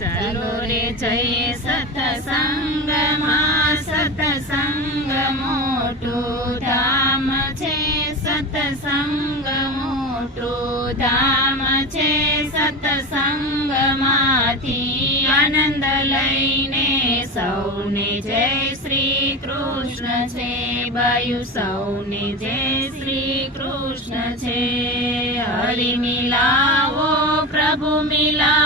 ચાલો રે જઈએ સતસંગમાં સતસંગ મોટું ધામ છે સતસંગ મોટું ધામ છે સતસંગમાંથી આનંદ લઈને સૌને જય શ્રી કૃષ્ણ છે બાયુ સૌને જય શ્રી કૃષ્ણ છે હરિ મિલાવો પ્રભુ મિલાવો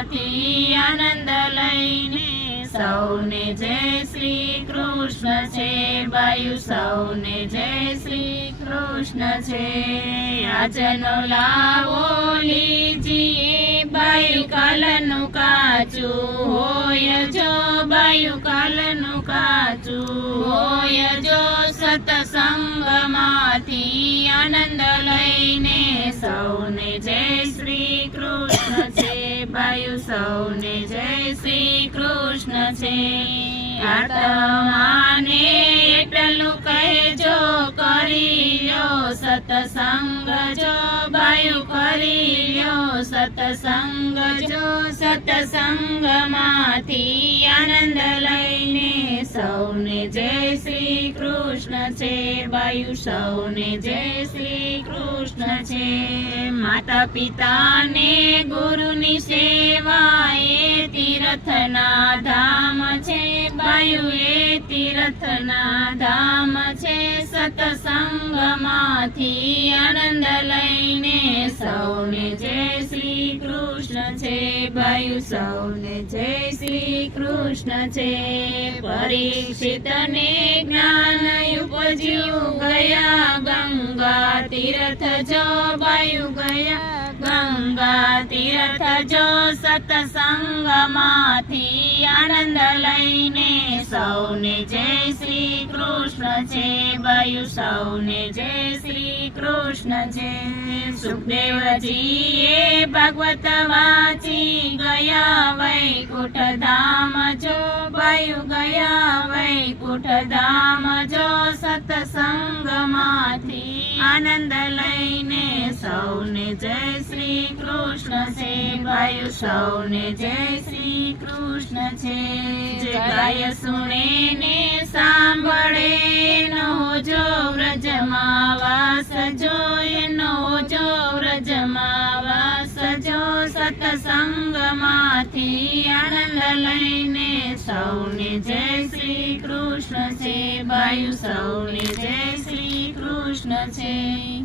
સત્સંગમાંથી આનંદ લઈને સૌને જય શ્રી કૃષ્ણ છે બાયુ, સૌને જય શ્રી કૃષ્ણ છે. આજનો લાવો લીજીએ બાયુ કાલનું કાચું હોય જો બાયુ કાલનું કાચું હોય જો સતસંગમાંથી આનંદ લઈને સૌને જય શ્રી કૃષ્ણ બાયુ સૌને જય શ્રી કૃષ્ણ છે. આત્માને એટલું કહેજો કરી લ્યો સતસંગ જો બાયુ કરી લ્યો સતસંગ જો સતસંગમાંથી આનંદ લઈને સૌને જય શ્રી કૃષ્ણ છે. બાયુ સૌને જય શ્રી કૃષ્ણ છે. પિતાને ગુરુની સેવા એ તીર્થના ધામ છે બાયુ એ તીર્થના ધામ છે, સતસંગમાંથી આનંદ લઈને સૌને જય શ્રી કૃષ્ણ છે, બાયુ સૌને જય શ્રી કૃષ્ણ છે. પરીક્ષિતને જ્ઞાન ઉપજ્યું ગયા ગંગા તીર્થ જો બાયુ ગયા. તીર્થ સતસંગમાંથી આનંદ લઈને સૌને જય શ્રી કૃષ્ણ છે બાયુ સૌને જય શ્રી કૃષ્ણ છે. એ ભગવત વાંચી ગયા વૈકુંઠ ધામ જો બાયુ ગયા વૈકુંઠ ધામ જો સતસંગમાંથી આનંદ લઈને સૌને જય શ્રી કૃષ્ણ છે. ભાઈ સૌને જય શ્રી કૃષ્ણ છે. જે ગાય સુણે ને સાંભળે, નો જો વ્રજમાં વાસ જો નો જો વ્રજમાં વાસ જો સતસંગમાંથી આનંદ લઈને સૌને જય શ્રી કૃષ્ણ છે. ભાઈ સૌને જય શ્રી કૃષ્ણ છે.